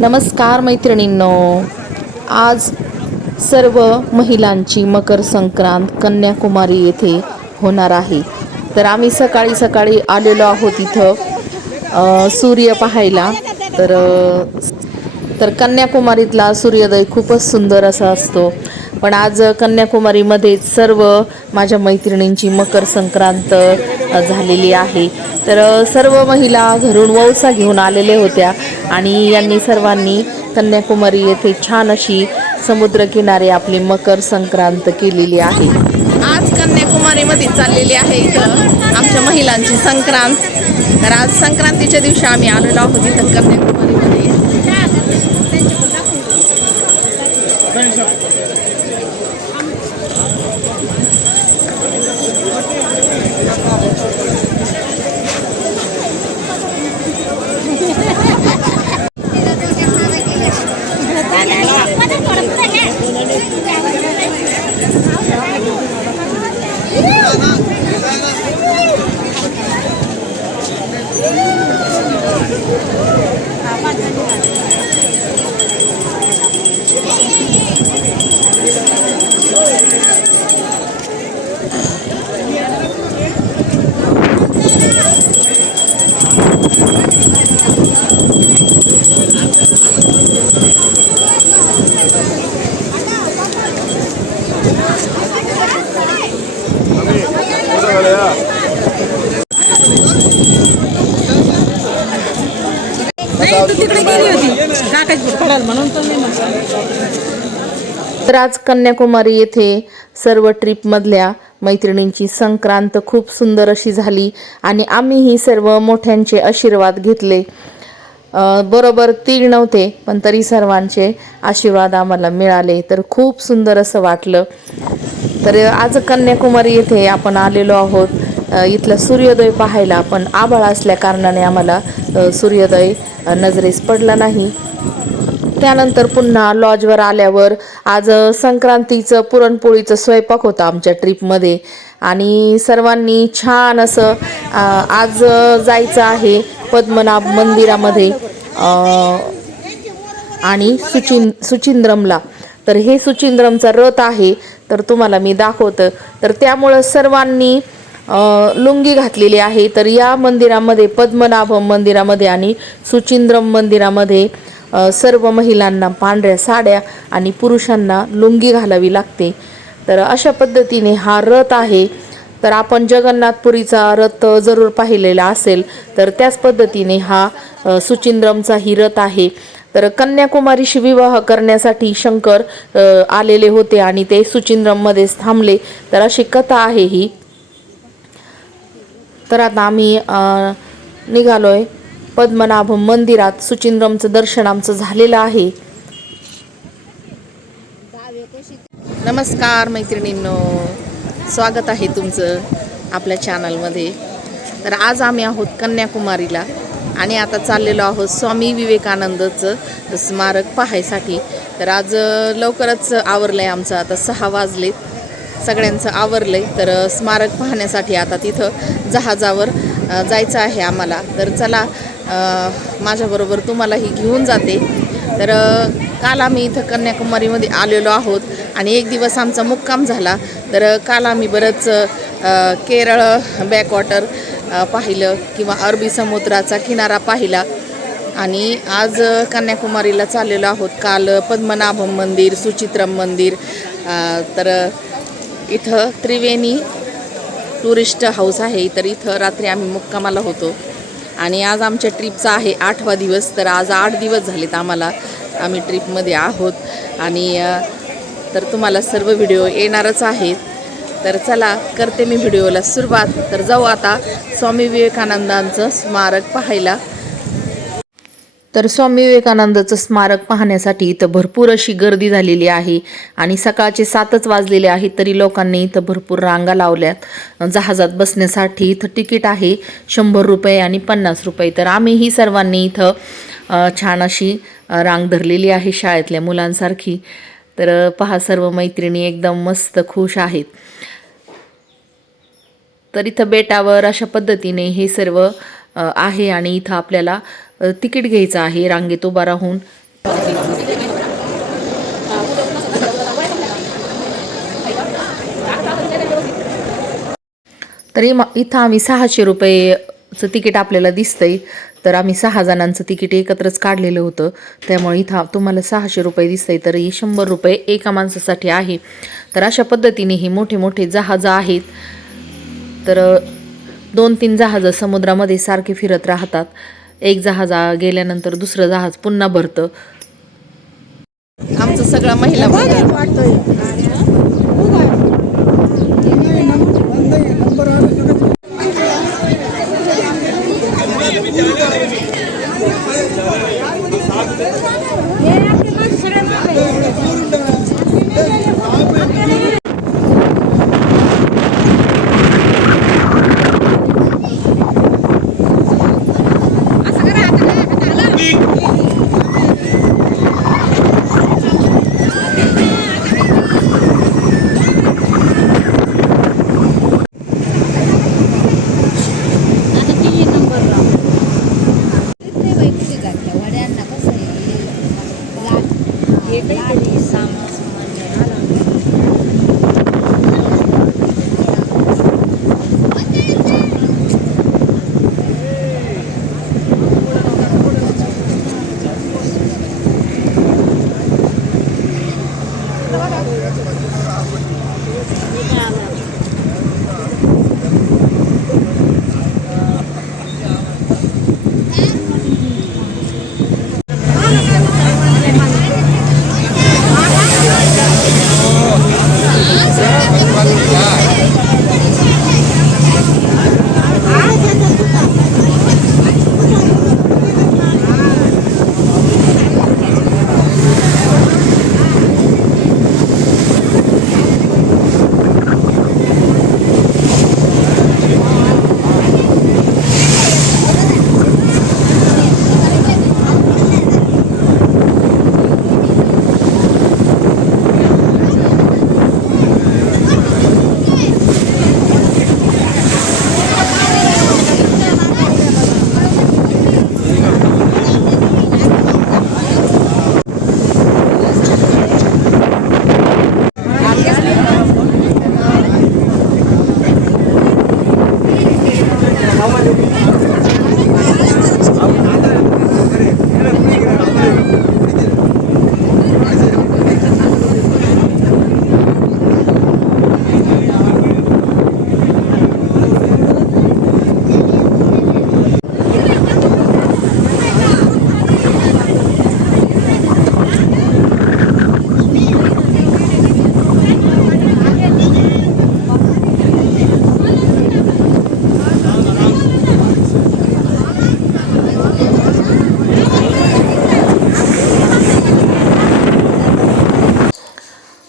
नमस्कार मैत्रिणींनो. आज सर्व महिलांची मकर संक्रांत कन्याकुमारी येथे होणार आहे. तर आम्ही सकाळी सकाळी आलेलो आहोत इथं सूर्य पाहायला. तर तर कन्याकुमारीतला सूर्योदय खूपच सुंदर असा असतो. पण आज कन्याकुमारीमध्ये सर्व माझ्या मैत्रिणींची मकर संक्रांत झालेली आहे. तर सर्व महिला घरून वौसा घेऊन आलेल्या होत्या आणि यांनी सर्वांनी कन्याकुमारी येथे छान अशी समुद्रकिनारी आपली मकर संक्रांत केलेली आहे. आज कन्याकुमारीमध्ये चाललेली आहे इथं आमच्या महिलांची संक्रांत. तर आज संक्रांतीच्या दिवशी आम्ही आलेलो आहोत इथं कन्याकुमारीमध्ये. म्हणून तर मी तर आज कन्याकुमारी येथे सर्व ट्रिपमधल्या मैत्रिणींची संक्रांत खूप सुंदर अशी झाली आणि आम्हीही सर्व मोठ्यांचे आशीर्वाद घेतले. बरोबर तीळ नव्हते पण तरी सर्वांचे आशीर्वाद आम्हाला मिळाले. तर खूप सुंदर असं वाटलं. तर आज कन्याकुमारी येथे आपण आलेलो आहोत. इथला सूर्योदय पाहायला पण आभाळ असल्या कारणाने आम्हाला सूर्योदय नजरेस पडला नाही. त्यानंतर पुन्हा लॉजवर आल्यावर आज संक्रांतीचं पुरणपोळीचं स्वयंपाक होता आमच्या ट्रीपमध्ये. आणि सर्वांनी छान असं आज जायचं आहे पद्मनाभ मंदिरामध्ये आणि सुचिन सुचिंद्रमला. तर हे सुचिंद्रमचा रथ आहे तर तुम्हाला मी दाखवतं. तर त्यामुळं सर्वांनी लुंगी घातलेली आहे. तर या मंदिरामध्ये पद्मनाभम मंदिरामध्ये आणि सुचिंद्रम मंदिरामध्ये सर्व महिलांना पांढऱ्या साड्या आणि पुरुषांना लुंगी घालावी लागते. तर अशा पद्धतीने हा रथ आहे. तर आपण जगन्नाथपुरीचा रथ जरूर पाहिलेला असेल तर त्याच पद्धतीने हा सुचिंद्रमचाही सुचिंद्रमचा ही रथ आहे. तर कन्याकुमारीशी विवाह करण्यासाठी शंकर आलेले होते आणि ते सुचिंद्रममध्येच थांबले. तर अशी कथा आहे ही. तर आता आम्ही निघालोय. पद्मनाभ मंदिरात सुचिंद्रमचं दर्शन आमचं झालेलं आहे. नमस्कार मैत्रिणींनो स्वागत आहे तुमचं आपल्या चॅनलमध्ये तर आज आम्ही आहोत कन्याकुमारीला आणि आता चाललेलो आहोत स्वामी विवेकानंदचं स्मारक पाहायसाठी. तर आज लवकरच आवरलं आहे आमचं आता सहा वाजले. सगळ्यांचं आवरलंय तर स्मारक पाहण्यासाठी आता तिथं जहाजावर जायचं आहे आम्हाला. तर चला माझ्याबरोबर तुम्हालाही घेऊन जाते. तर काल आम्ही इथं कन्याकुमारीमध्ये आलेलो आहोत आणि एक दिवस आमचा मुक्काम झाला. तर काल आम्ही बरंच केरळ बॅकवॉटर पाहिलं किंवा अरबी समुद्राचा किनारा पाहिला. आणि आज कन्याकुमारीला चाललेलो आहोत. काल पद्मनाभम मंदिर सुचित्रम मंदिर तर इथं त्रिवेणी टुरिस्ट हाऊस आहे. तर इथं रात्री आम्ही मुक्कामाला होतो. आणि आज आमच्या ट्रीपचा आहे आठवा दिवस तर आज आठ दिवस झालेत आम्हाला. आम्ही ट्रिपमध्ये आहोत. आणि तर तुम्हाला सर्व व्हिडिओ येणारच आहेत. तर चला करते मी व्हिडिओला सुरुवात. तर जाऊ आता स्वामी विवेकानंदांचं स्मारक पाहायला. तर स्वामी विवेकानंदचं स्मारक पाहण्यासाठी इथं भरपूर अशी गर्दी झालेली आहे आणि सकाळचे सातच वाजलेले आहेत तरी लोकांनी इथं भरपूर रांगा लावल्यात. जहाजात बसण्यासाठी इथं तिकीट आहे शंभर रुपये आणि पन्नास रुपये. तर आम्हीही सर्वांनी इथं छान अशी रांग धरलेली आहे शाळेतल्या मुलांसारखी. तर पहा सर्व मैत्रिणी एकदम मस्त खुश आहेत. तर इथं बेटावर अशा पद्धतीने हे सर्व आहे आणि इथं आपल्याला तिकीट घ्यायचं आहे रांगेत उभा राहून तरी इथं आम्ही सहाशे रुपयेचं तिकीट आपल्याला दिसतंय. तर आम्ही सहा जणांचं तिकीट एकत्रच काढलेलं होतं. त्यामुळे इथं तुम्हाला सहाशे रुपये दिसतंय तर हे शंभर रुपये एका माणसासाठी आहे. तर अशा पद्धतीने हे मोठे मोठे जहाजं आहेत. तर दोन तीन जहाजं समुद्रामध्ये सारखे फिरत राहतात. एक जहाज गेल्यानंतर दुसरं जहाज पुन्हा भरतं. आमचं सगळं महिला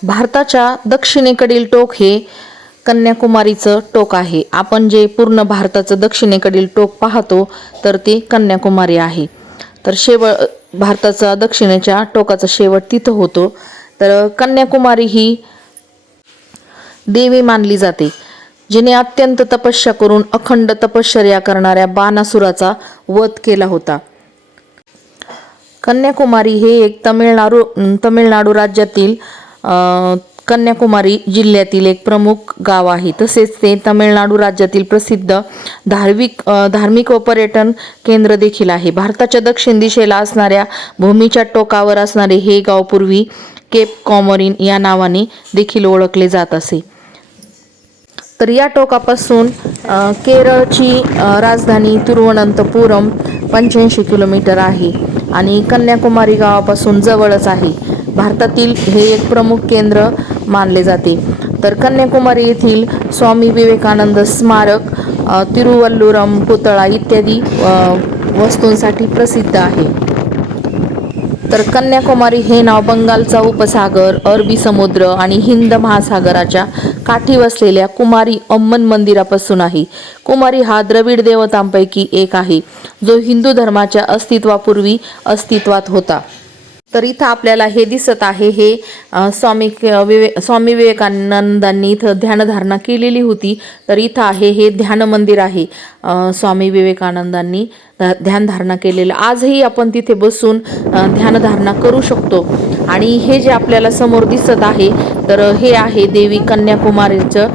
भारताच्या दक्षिणेकडील टोक हे कन्याकुमारीचं टोक आहे. आपण जे पूर्ण भारताचं दक्षिणेकडील टोक पाहतो तर ते कन्याकुमारी आहे. तर शेवट भारताचा दक्षिणेच्या टोकाचा शेवट तिथं होतो. तर कन्याकुमारी ही देवी मानली जाते जिने अत्यंत तपस्या करून अखंड तपश्चर्या करणाऱ्या बाणासुराचा वध केला होता. कन्याकुमारी हे एक तमिळनाडू तमिळनाडू राज्यातील कन्याकुमारी जिल्ह्यातील एक प्रमुख गाव आहे. तसेच ते तमिळनाडू राज्यातील प्रसिद्ध धार्मिक धार्मिक व पर्यटन केंद्र देखील आहे. भारताच्या दक्षिण दिशेला असणाऱ्या भूमीच्या टोकावर असणारे हे गाव पूर्वी केप कॉमोरिन या नावाने देखील ओळखले जात असे. तर या टोकापासून केरळची राजधानी तिरुवनंतपुरम पंच्याऐंशी किलोमीटर आहे आणि कन्याकुमारी गावापासून जवळच आहे. भारतातील हे एक प्रमुख केंद्र मानले जाते. तर कन्याकुमारी येथील स्वामी विवेकानंद स्मारक तिरुवल्लुरम पुतळा इत्यादी वस्तूंसाठी प्रसिद्ध आहे. तर कन्याकुमारी हे नाव बंगालचा उपसागर अरबी समुद्र आणि हिंद महासागराच्या काठी वसलेल्या कुमारी अम्मन मंदिरापासून आहे. कुमारी हा द्रविड देवतांपैकी एक आहे जो हिंदू धर्माच्या अस्तित्वापूर्वी अस्तित्वात होता. तर इथं आपल्याला हे दिसत आहे हे स्वामी विवे स्वामी विवेकानंदांनी इथं ध्यानधारणा केलेली होती. तर इथं आहे हे ध्यान मंदिर आहे स्वामी विवेकानंदांनी ध्यानधारणा केलेलं. आजही आपण तिथे बसून ध्यानधारणा करू शकतो. आणि हे जे आपल्याला समोर दिसत आहे तर हे आहे देवी कन्याकुमारीचं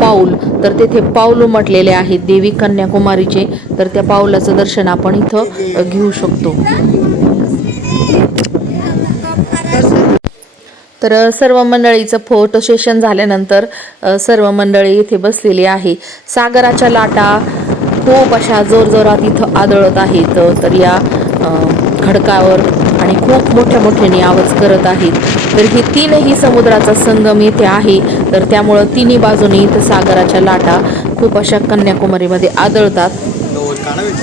पाऊल. तर तेथे पाऊल उमटलेले आहेत देवी कन्याकुमारीचे. तर त्या पाऊलाचं दर्शन आपण इथं घेऊ शकतो. तर सर्व मंडळीचं फोटो सेशन झाल्यानंतर सर्व मंडळी इथे बसलेली आहे. सागराच्या लाटा खूप अशा जोरजोरात इथं आदळत आहेत. तर या खडकावर आणि खूप मोठ्या मोठ्याने आवाज करत आहेत. तर हे तीनही समुद्राचा संगम इथे आहे. तर त्यामुळं तिन्ही बाजूने इथं सागराच्या लाटा खूप अशा कन्याकुमारीमध्ये आदळतात.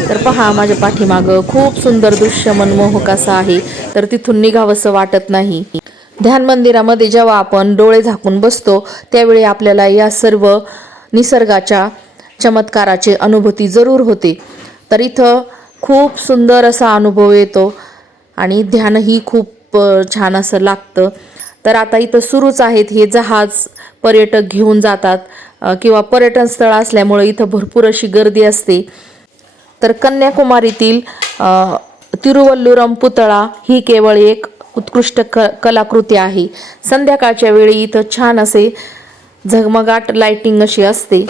तर पहा माझ्या पाठीमागं खूप सुंदर दृश्य मनमोहक असं आहे. तर तिथून निघावंसं वाटत नाही. ध्यान मंदिरामध्ये जेव्हा आपण डोळे झाकून बसतो त्यावेळी आपल्याला या सर्व निसर्गाच्या चमत्काराची अनुभूती जरूर होते. तर इथं खूप सुंदर असा अनुभव येतो आणि ध्यानही खूप छान असं लागतं. तर आता इथं सुरूच आहेत हे जहाज पर्यटक घेऊन जातात किंवा पर्यटन स्थळ असल्यामुळे इथं भरपूर अशी गर्दी असते. तर कन्याकुमारीतील तिरुवल्लुरम पुतळा ही केवळ एक उत्कृष्ट क कलाकृती आहे. संध्याकाळच्या वेळी इथं छान असे झगमगाट लाइटिंग अशी असते.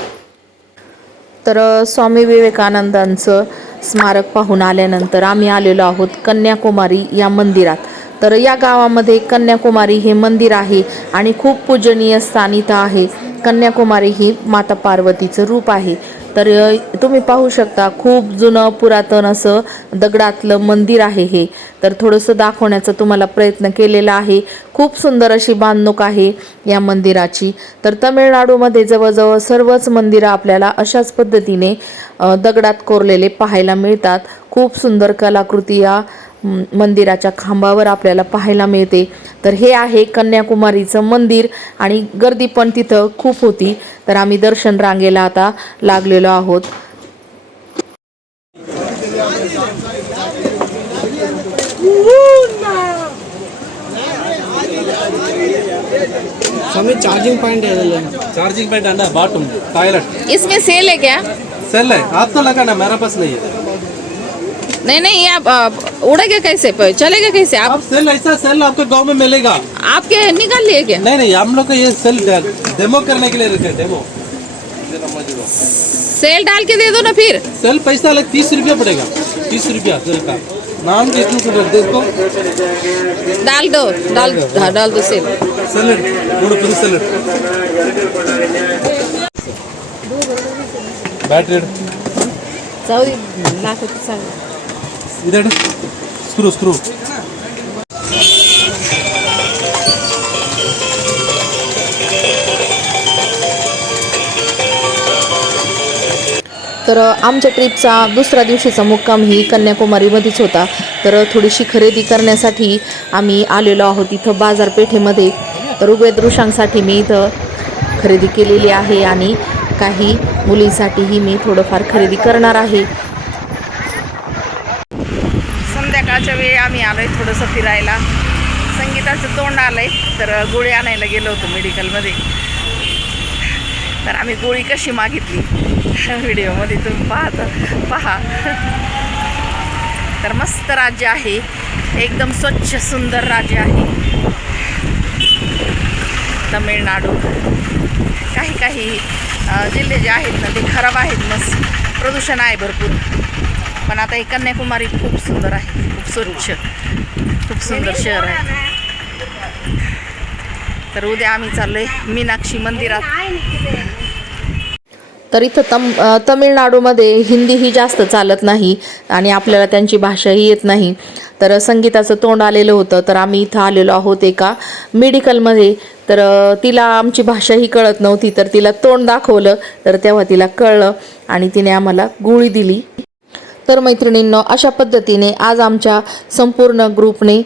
तर स्वामी विवेकानंदांचं स्मारक पाहून आल्यानंतर आम्ही आलेलो आहोत कन्याकुमारी या मंदिरात. तर या गावामध्ये कन्याकुमारी हे मंदिर आहे आणि खूप पूजनीय स्थान इथं आहे. कन्याकुमारी ही माता पार्वतीचं रूप आहे. तर तुम्ही पाहू शकता खूप जुनं पुरातन असं दगडातलं मंदिर आहे हे. तर थोडंसं दाखवण्याचा तुम्हाला प्रयत्न केलेला आहे. खूप सुंदर अशी बांधणूक आहे या मंदिराची. तर तमिळनाडूमध्ये जवळजवळ सर्वच मंदिरं आपल्याला अशाच पद्धतीने दगडात कोरलेले पाहायला मिळतात. खूप सुंदर कलाकृती या मंदिराच्या खांबावर आपल्याला पाहायला मिळते. तर हे आहे कन्याकुमारीचं मंदिर आणि गर्दी पण तिथं खूप होती. तर आम्ही दर्शन रांगेला आता लागलेलो आहोत. चार्जिंग पॉइंट है चार्जिंग पे डंडा बॉटम टॉयलेट इसमें सेल है क्या? सेल है. आप तो लगाना मेरा पास नहीं है. नहीं नहीं आप आप उड़ेगा कैसे? प- चलेगा कैसे? आप आप सेल ऐसा सेल आपको गाँव में मिलेगा। आपके निकाल लिए क्या? नहीं नहीं हम लोग को ये सेल डेमो करने के लिए रखे डेमो। सेल डाल के दे दो ना फिर। सेल पैसा अलग तीस रुपया पड़ेगा। तीस रुपया सेल का। नाम कितने को रख देखो डाल दो डाल हाँ डाल दो cell. Salad mood free salad. Battery. दे नाकात सांग इधर स्क्रू स्क्रू तर आमच्या ट्रिपचा दुसऱ्या दिवशीचा मुक्काम ही कन्याकुमारीमध्येच होता. तर थोडीशी खरेदी करण्यासाठी आम्ही आलेलो आहोत इथं बाजारपेठेमध्ये. तर उभय दृश्यांसाठी मी इथं खरेदी केलेली आहे आणि काही मुलींसाठीही मी थोडंफार खरेदी करणार आहे. संध्याकाळच्या वेळी आम्ही आलो आहे थोडंसं फिरायला. संगीताचं तोंड आलं आहे तर गोळी आणायला गेलो होतो मेडिकलमध्ये तर आम्ही गोळी कशी मागितली? व्हिडिओमध्ये तुम्ही पाहता पहा. तर मस्त राज्य आहे. एकदम स्वच्छ सुंदर राज्य आहे. तमिळनाडू. काही काही जिल्हे जे आहेत ना ते खराब आहेत. मस्त. प्रदूषण आहे भरपूर. पण आता हे कन्याकुमारी खूप सुंदर आहे. खूप स्वच्छ. खूप सुंदर शहर आहे. तर उद्या आम्ही चाललोय मीनाक्षी मंदिरात. तर इथं तम तमिळनाडूमध्ये हिंदी ही जास्त चालत नाही आणि आपल्याला त्यांची भाषाही येत नाही. तर संगीताचं तोंड आलेलं होतं तर आम्ही इथं आलेलो आहोत एका मेडिकलमध्ये. तर तिला आमची भाषाही कळत नव्हती तर तिला तोंड दाखवलं तर तेव्हा तिला कळलं आणि तिने आम्हाला गोळी दिली. तर मैत्रिणींनो अशा पद्धतीने आज आमच्या संपूर्ण ग्रुपने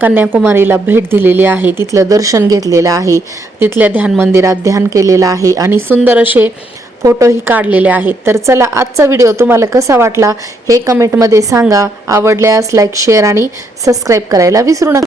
कन्याकुमारीला भेट दिलेली आहे. तिथलं दर्शन घेतलेलं आहे. तिथल्या ध्यान मंदिरात ध्यान केलेलं आहे आणि सुंदर असे फोटोही काढलेले आहेत. तर चला आजचा व्हिडिओ तुम्हाला कसा वाटला हे कमेंटमध्ये सांगा. आवडल्यास लाईक शेअर आणि सबस्क्राईब करायला विसरू नका.